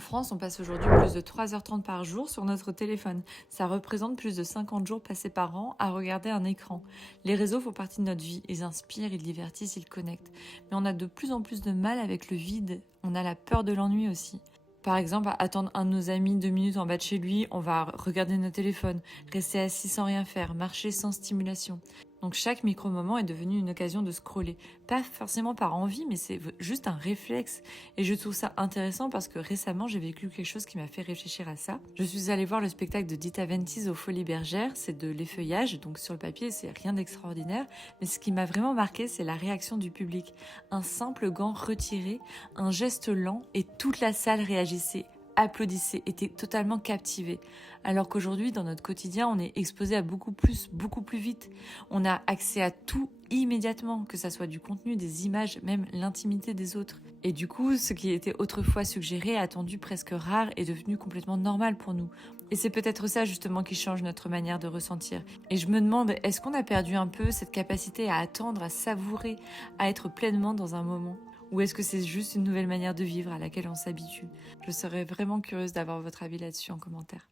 France, on passe aujourd'hui plus de 3h30 par jour sur notre téléphone. Ça représente plus de 50 jours passés par an à regarder un écran. Les réseaux font partie de notre vie. Ils inspirent, ils divertissent, ils connectent. Mais on a de plus en plus de mal avec le vide. On a la peur de l'ennui aussi. Par exemple, à attendre un de nos amis 2 minutes en bas de chez lui, on va regarder notre téléphone, rester assis sans rien faire, marcher sans stimulation. Donc chaque micro-moment est devenu une occasion de scroller. Pas forcément par envie, mais c'est juste un réflexe. Et je trouve ça intéressant parce que récemment, j'ai vécu quelque chose qui m'a fait réfléchir à ça. Je suis allée voir le spectacle de Dita Ventis aux Folies Bergères. C'est de l'effeuillage, donc sur le papier, c'est rien d'extraordinaire. Mais ce qui m'a vraiment marqué, c'est la réaction du public. Un simple gant retiré, un geste lent et toute la salle réagissait, applaudissait, était totalement captivée. Alors qu'aujourd'hui, dans notre quotidien, on est exposé à beaucoup plus vite. On a accès à tout immédiatement, que ça soit du contenu, des images, même l'intimité des autres. Et du coup, ce qui était autrefois suggéré, attendu, presque rare, est devenu complètement normal pour nous. Et c'est peut-être ça justement qui change notre manière de ressentir. Et je me demande, est-ce qu'on a perdu un peu cette capacité à attendre, à savourer, à être pleinement dans un moment ? Ou est-ce que c'est juste une nouvelle manière de vivre à laquelle on s'habitue ? Je serais vraiment curieuse d'avoir votre avis là-dessus en commentaire.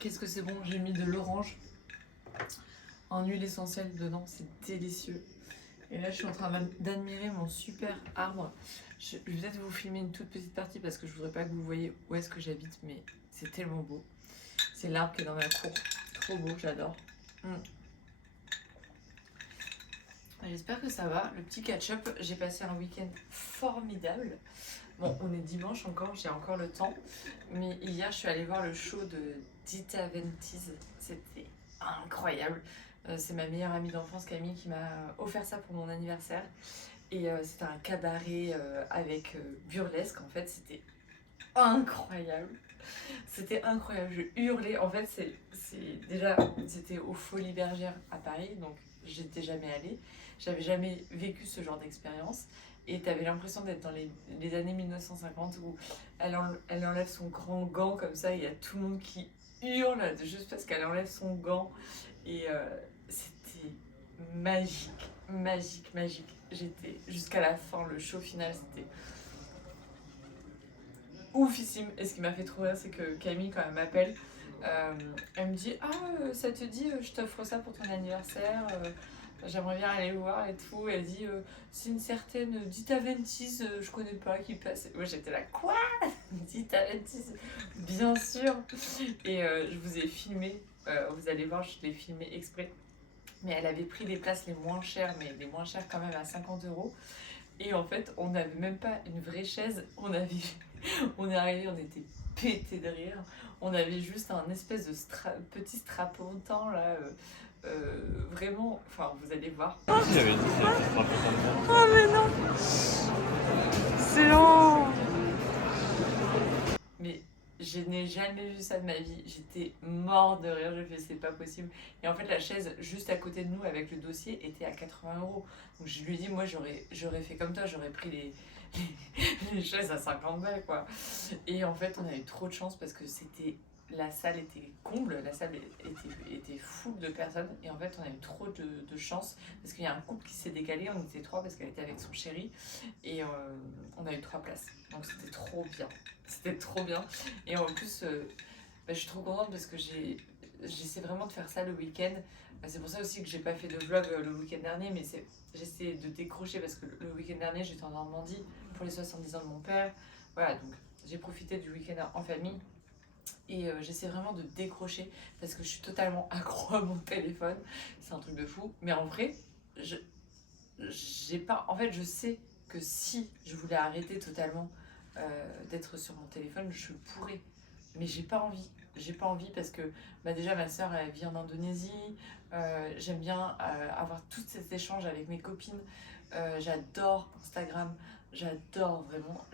Qu'est-ce que c'est bon, j'ai mis de l'orange en huile essentielle dedans, c'est délicieux. Et là, je suis en train d'admirer mon super arbre. Je vais peut-être vous filmer une toute petite partie parce que je voudrais pas que vous voyez où est-ce que j'habite, mais c'est tellement beau. C'est l'arbre qui est dans ma cour. Trop beau, j'adore. J'espère que ça va. Le petit catch-up, j'ai passé un week-end formidable. Bon, on est dimanche encore, j'ai encore le temps. Mais hier, je suis allée voir le show de Dita Ventis. C'était incroyable. C'est ma meilleure amie d'enfance, Camille, qui m'a offert ça pour mon anniversaire. Et c'était un cabaret avec burlesque. En fait, c'était incroyable. C'était incroyable. Je hurlais. En fait, c'était aux Folies Bergères à Paris. Donc, j'étais jamais allée. J'avais jamais vécu ce genre d'expérience. Et t'avais l'impression d'être dans les années 1950 où elle enlève son grand gant comme ça. Et il y a tout le monde qui hurle juste parce qu'elle enlève son gant. Et c'était magique, magique, magique. J'étais jusqu'à la fin, le show final, c'était oufissime. Et ce qui m'a fait trop rire, c'est que Camille, quand elle m'appelle, elle me dit « Ah, ça te dit, je t'offre ça pour ton anniversaire j'aimerais bien aller voir et tout. » Elle dit c'est une certaine Dita Ventis, je connais pas, qui passe. Moi j'étais là, quoi? Dita Ventis, bien sûr. Et je vous ai filmé, vous allez voir, je l'ai filmé exprès. Mais elle avait pris les places les moins chères, mais les moins chères quand même à 50 €. Et en fait, on n'avait même pas une vraie chaise. On est arrivé, on était pété de rire. On avait juste un espèce de petit strapontin là. Vraiment, enfin, vous allez voir. Si j'avais dit c'est un strapontin. Oh mais non, c'est long. Mais je n'ai jamais vu ça de ma vie. J'étais mort de rire. Je fais c'est pas possible. Et en fait, la chaise juste à côté de nous avec le dossier était à 80 €. Donc je lui dis, moi j'aurais fait comme toi, j'aurais pris les chaises à 50 balles quoi. Et en fait, on a eu trop de chance parce que la salle était comble, la salle était full de personnes. Et en fait, on a eu trop de chance parce qu'il y a un couple qui s'est décalé. On était 3 parce qu'elle était avec son chéri. Et on a eu 3 places. Donc c'était trop bien. C'était trop bien. Et en plus, je suis trop contente parce que j'essaie vraiment de faire ça le week-end. C'est pour ça aussi que j'ai pas fait de vlog le week-end dernier, mais j'essaie de décrocher parce que le week-end dernier j'étais en Normandie pour les 70 ans de mon père. Voilà, donc j'ai profité du week-end en famille et j'essaie vraiment de décrocher parce que je suis totalement accro à mon téléphone. C'est un truc de fou. Mais en vrai, j'ai pas. En fait, je sais que si je voulais arrêter totalement d'être sur mon téléphone, je pourrais. Mais j'ai pas envie. J'ai pas envie parce que déjà ma soeur elle vit en Indonésie. J'aime bien avoir tous ces échanges avec mes copines. J'adore Instagram. J'adore vraiment.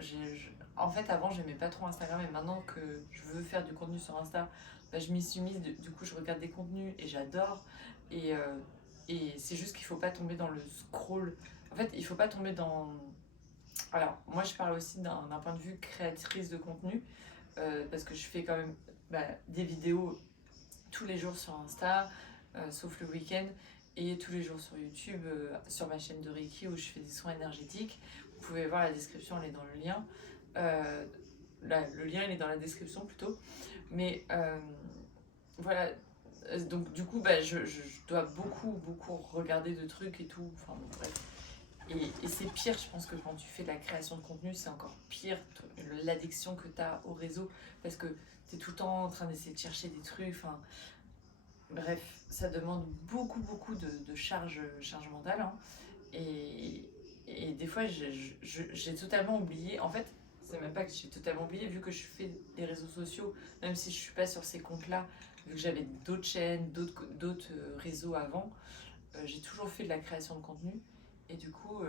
En fait, avant, j'aimais pas trop Instagram et maintenant que je veux faire du contenu sur Insta, je m'y suis mise, du coup je regarde des contenus et j'adore. Et, et c'est juste qu'il faut pas tomber dans le scroll. En fait, il faut pas tomber dans... Alors, moi je parle aussi d'un point de vue créatrice de contenu, parce que je fais quand même des vidéos tous les jours sur Insta, sauf le week-end, et tous les jours sur YouTube, sur ma chaîne de Reiki où je fais des soins énergétiques. Vous pouvez voir la description, elle est dans le lien. Le lien, il est dans la description plutôt. Mais voilà, donc du coup, je dois beaucoup regarder de trucs et tout. Enfin, bon, bref. Et c'est pire, je pense que quand tu fais de la création de contenu, c'est encore pire l'addiction que tu as au réseau, parce que tu es tout le temps en train d'essayer de chercher des trucs. Enfin, bref, ça demande beaucoup de charge mentale. Hein. Et des fois, j'ai totalement oublié. En fait, c'est même pas que j'ai totalement oublié, vu que je fais des réseaux sociaux, même si je suis pas sur ces comptes-là, vu que j'avais d'autres chaînes, d'autres réseaux avant, j'ai toujours fait de la création de contenu. Et du coup,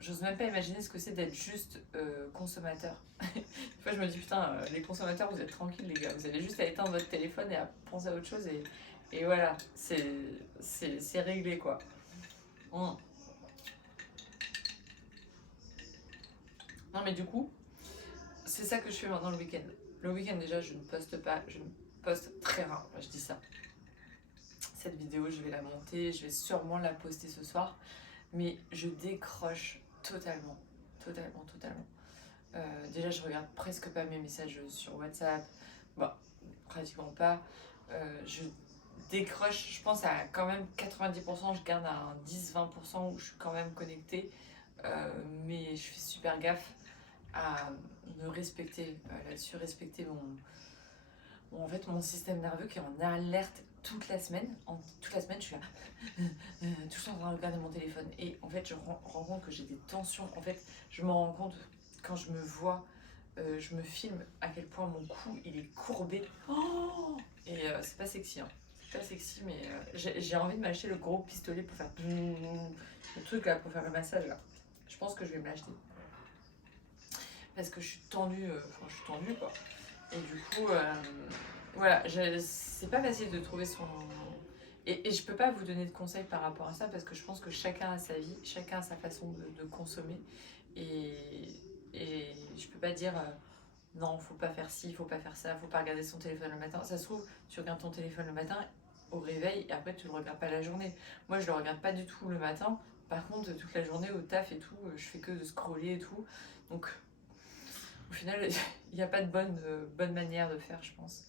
j'ose même pas imaginer ce que c'est d'être juste consommateur. Des fois, je me dis, putain, les consommateurs, vous êtes tranquilles, les gars. Vous avez juste à éteindre votre téléphone et à penser à autre chose. Et voilà, c'est réglé, quoi. Mm. Non, mais du coup, c'est ça que je fais maintenant le week-end. Le week-end, déjà, je ne poste pas. Je ne poste très rare. Je dis ça. Cette vidéo, je vais la monter. Je vais sûrement la poster ce soir. Mais je décroche totalement. Totalement. Déjà, je regarde presque pas mes messages sur WhatsApp. Bon, pratiquement pas. Je décroche, je pense à quand même 90%, je garde un 10-20% où je suis quand même connectée. Mais je fais super gaffe à me respecter là-dessus, respecter en fait, mon système nerveux qui est en alerte toute la semaine. Toute la semaine, je suis là, tout le temps en train de regarder mon téléphone. Et en fait, je rends compte que j'ai des tensions. En fait, je me rends compte quand je me vois, je me filme à quel point mon cou il est courbé. Oh et c'est pas sexy, hein. C'est pas sexy, mais j'ai envie de m'acheter le gros pistolet pour faire le truc là, pour faire le massage là. Je pense que je vais me l'acheter. Parce que je suis tendue, je suis tendue quoi. Et du coup, voilà, c'est pas facile de trouver son. Et je peux pas vous donner de conseils par rapport à ça parce que je pense que chacun a sa vie, chacun a sa façon de consommer. Et je peux pas dire non, faut pas faire ci, faut pas faire ça, faut pas regarder son téléphone le matin. Ça se trouve, tu regardes ton téléphone le matin au réveil et après tu le regardes pas la journée. Moi, je le regarde pas du tout le matin. Par contre, toute la journée au taf et tout, je fais que de scroller et tout. Donc, au final, il n'y a pas de bonne manière de faire, je pense.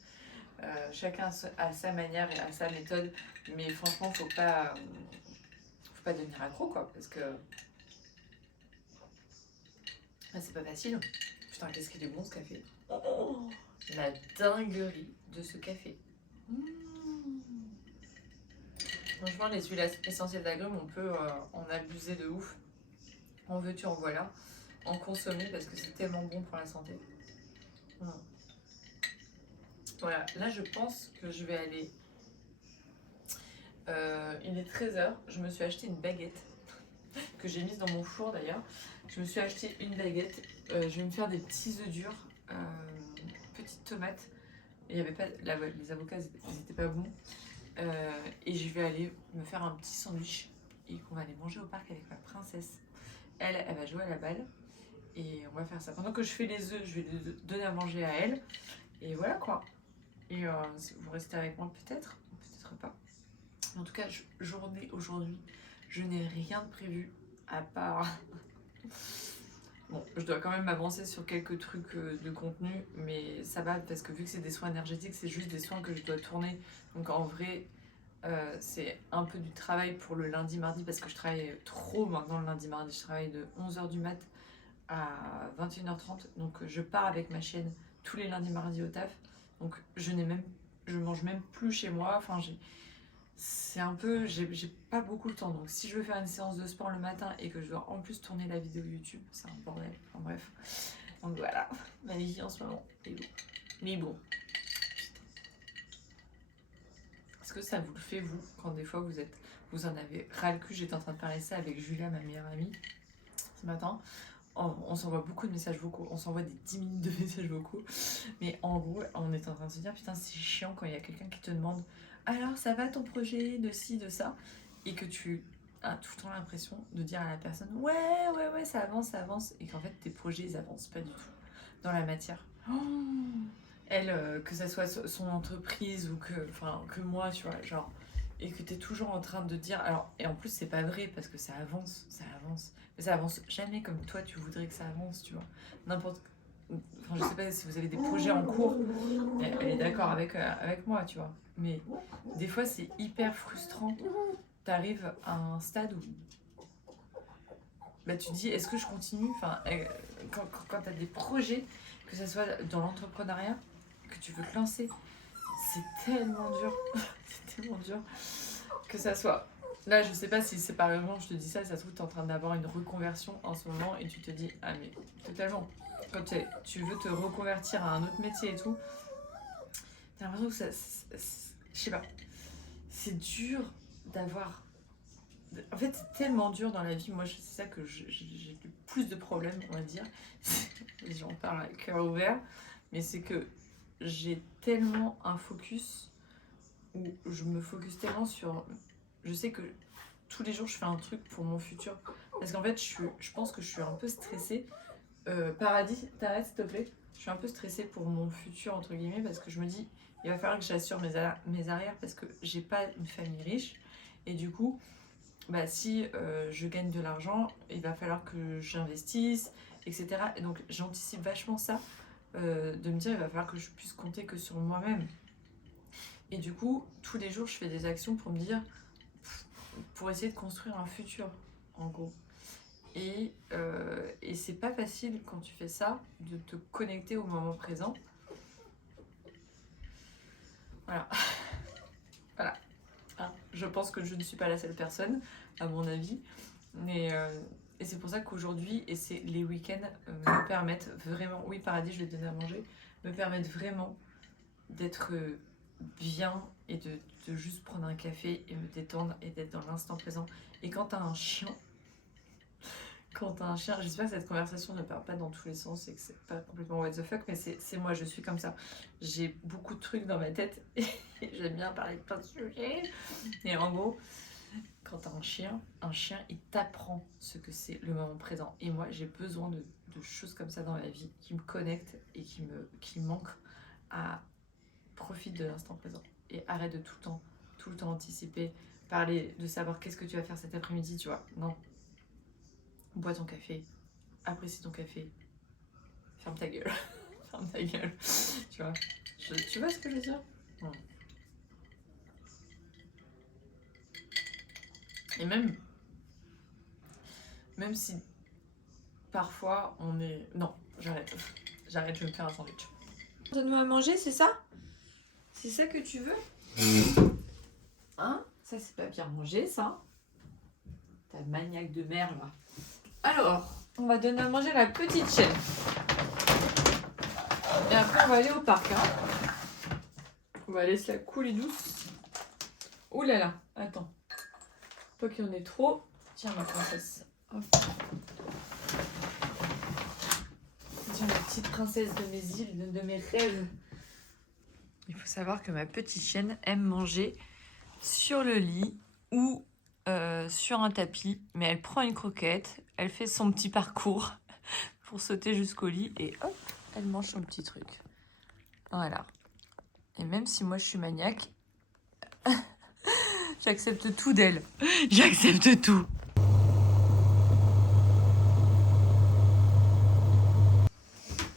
Chacun a sa manière et a sa méthode, mais franchement, faut pas devenir accro, quoi, parce que c'est pas facile. Putain, qu'est-ce qu'il est bon ce café. Oh, la dinguerie de ce café. Franchement, les huiles essentielles d'agrumes, on peut en abuser de ouf. En veux-tu, en voilà. En consommer parce que c'est tellement bon pour la santé. Voilà, là je pense que je vais aller. Il est 13h, je me suis acheté une baguette que j'ai mise dans mon four d'ailleurs. Je me suis acheté une baguette. Je vais me faire des petits œufs durs, petites tomates. Il y avait pas, les avocats, ils n'étaient pas bons. Et je vais aller me faire un petit sandwich et qu'on va aller manger au parc avec ma princesse. Elle va jouer à la balle et on va faire ça. Pendant que je fais les œufs, je vais les donner à manger à elle. Et voilà quoi. Et vous restez avec moi peut-être pas. En tout cas, journée aujourd'hui, je n'ai rien de prévu à part. Bon, je dois quand même m'avancer sur quelques trucs de contenu, mais ça va parce que vu que c'est des soins énergétiques, c'est juste des soins que je dois tourner. Donc en vrai, c'est un peu du travail pour le lundi, mardi, parce que je travaille trop maintenant le lundi, mardi. Je travaille de 11h du mat à 21h30. Donc je pars avec ma chaîne tous les lundis, mardis au taf. Donc je mange même plus chez moi. Enfin, c'est un peu, j'ai pas beaucoup de temps. Donc si je veux faire une séance de sport le matin et que je dois en plus tourner la vidéo YouTube, c'est un bordel. Enfin bref. Donc voilà, ma vie en ce moment. Mais bon. Est-ce que ça vous le fait vous, quand des fois vous en avez ras le cul? J'étais en train de parler ça avec Julia, ma meilleure amie, ce matin. on s'envoie beaucoup de messages vocaux, on s'envoie des 10 minutes de messages vocaux, mais en gros, on est en train de se dire, putain, c'est chiant quand il y a quelqu'un qui te demande, alors ça va ton projet, de ci, de ça, et que tu as tout le temps l'impression de dire à la personne, ouais, ça avance, et qu'en fait, tes projets, ils avancent pas du tout dans la matière. Oh, elle, que ça soit son entreprise ou que moi, tu vois, genre, et que t'es toujours en train de dire, alors, et en plus, c'est pas vrai, parce que ça avance, mais ça avance jamais comme toi, tu voudrais que ça avance, tu vois. N'importe. Enfin, je sais pas si vous avez des projets en cours, elle est d'accord avec moi, tu vois. Mais des fois, c'est hyper frustrant. T'arrives à un stade où bah, tu te dis, est-ce que je continue? Enfin, quand t'as des projets, que ce soit dans l'entrepreneuriat, que tu veux te lancer, c'est tellement dur. C'est tellement dur. Que ça soit. Là, je sais pas si séparément je te dis ça, ça se trouve, t'es en train d'avoir une reconversion en ce moment et tu te dis, ah, mais totalement. Quand tu veux te reconvertir à un autre métier et tout, t'as l'impression que je sais pas. C'est dur d'avoir. En fait, c'est tellement dur dans la vie. Moi, c'est ça que j'ai le plus de problèmes, on va dire. J'en parle à cœur ouvert. Mais c'est que j'ai tellement un focus où je me focus tellement sur. Je sais que tous les jours, je fais un truc pour mon futur. Parce qu'en fait, je pense que je suis un peu stressée. Paradis, t'arrêtes s'il te plaît. Je suis un peu stressée pour mon futur, entre guillemets, parce que je me dis, il va falloir que j'assure mes arrières parce que j'ai pas une famille riche. Et du coup, bah, si je gagne de l'argent, il va falloir que j'investisse, etc. Et donc, j'anticipe vachement ça, de me dire, il va falloir que je puisse compter que sur moi-même. Et du coup, tous les jours, je fais des actions pour me dire, pour essayer de construire un futur, en gros. Et c'est pas facile quand tu fais ça, de te connecter au moment présent. Voilà. Voilà. Hein, je pense que je ne suis pas la seule personne, à mon avis. Et c'est pour ça qu'aujourd'hui, et c'est les week-ends me permettent vraiment, oui Paradis, je vais te donner à manger, me permettent vraiment d'être bien et de juste prendre un café et me détendre et d'être dans l'instant présent. Et quand t'as un chien, j'espère que cette conversation ne part pas dans tous les sens et que c'est pas complètement what the fuck, mais c'est moi, je suis comme ça. J'ai beaucoup de trucs dans ma tête et j'aime bien parler de plein de sujets. Et en gros, quand t'as un chien, il t'apprend ce que c'est le moment présent. Et moi, j'ai besoin de choses comme ça dans ma vie qui me connectent et qui manquent à profiter de l'instant présent. Et arrête de tout le temps anticiper, parler de savoir qu'est-ce que tu vas faire cet après-midi, tu vois. Non. Bois ton café, apprécie ton café, ferme ta gueule. Ferme ta gueule. Tu vois. Tu vois ce que je veux dire? Non. Et même si parfois on est... Non, j'arrête, je vais me faire un sandwich. Donne-moi à manger, c'est ça? C'est ça que tu veux? Hein? Ça, c'est pas bien rangé, ça. Ta maniaque de merde, là. Alors, on va donner à manger à la petite chienne. Et après, on va aller au parc. Hein. On va laisser la couler douce. Ouh là là, attends. Pas qu'il y en ait trop. Tiens, ma princesse. Hop. Tiens, ma petite princesse de mes îles, de mes rêves. Il faut savoir que ma petite chienne aime manger sur le lit ou sur un tapis. Mais elle prend une croquette, elle fait son petit parcours pour sauter jusqu'au lit et hop, elle mange son petit truc. Voilà. Et même si moi je suis maniaque, j'accepte tout d'elle. J'accepte tout.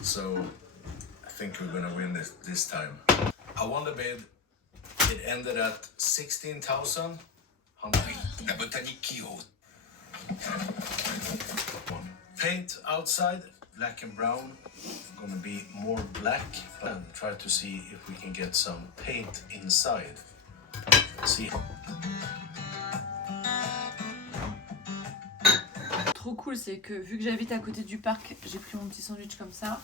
So, I think we're gonna win this time. I won the bid. It ended at 16,000. La botanique qui haute. Paint outside, black and brown. Gonna be more black, and try to see if we can get some paint inside. See. Trop cool, c'est que vu que j'habite à côté du parc, j'ai pris mon petit sandwich comme ça.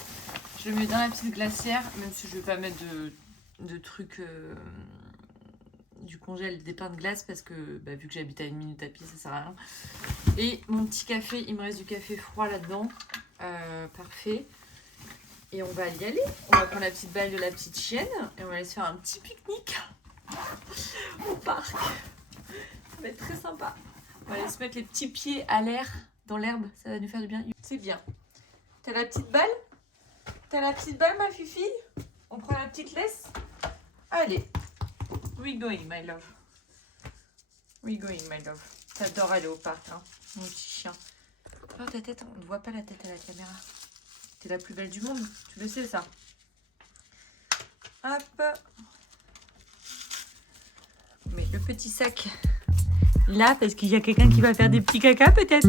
Je le mets dans la petite glacière, même si je vais pas mettre de trucs du congèle des pains de glace parce que vu que j'habite à 1 minute à pied, ça sert à rien. Et mon petit café, il me reste du café froid là-dedans. Parfait. Et on va y aller. On va prendre la petite balle de la petite chienne et on va aller se faire un petit pique-nique au parc. Ça va être très sympa. On va aller se mettre les petits pieds à l'air dans l'herbe. Ça va nous faire du bien. C'est bien. T'as la petite balle? T'as la petite balle, ma fifi? On prend la petite laisse? Allez. We going, my love. We going, my love. T'adores aller au parc, hein, mon petit chien. Oh, ta tête, on ne voit pas la tête à la caméra. T'es la plus belle du monde, tu le sais ça. Hop. Mais le petit sac là, parce qu'il y a quelqu'un qui va faire des petits caca peut-être.